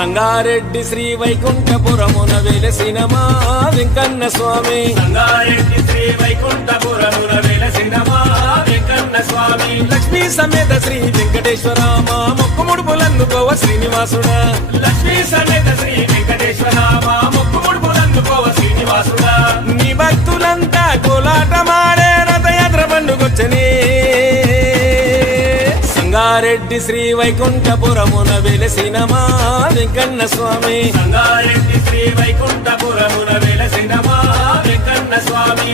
సంగారెడ్డి శ్రీ వైకుంఠపురమున వెలసినమా వెంకన్న స్వామి సంగారెడ్డి శ్రీ వైకుంఠపురమున వెలసినమా వెంకన్న స్వామి లక్ష్మీ సమేత శ్రీ వెంకటేశ్వరామ మొక్కుముడుపులందుకోవ శ్రీనివాసుడా లక్ష్మీ సమేత శ్రీ వెంకటేశ్వరామ మొక్కుముడుపులందుకోవ శ్రీనివాసుడా నీ భక్తులంతా కోలాటమాడే రథయాత్ర పండుగొచ్చనే సంగారెడ్డి శ్రీ వైకుంఠపురమున వెలసినమా వెంకన్న స్వామి సంగారెడ్డి శ్రీ వైకుంఠపురమున వెలసినమా వెంకన్న స్వామి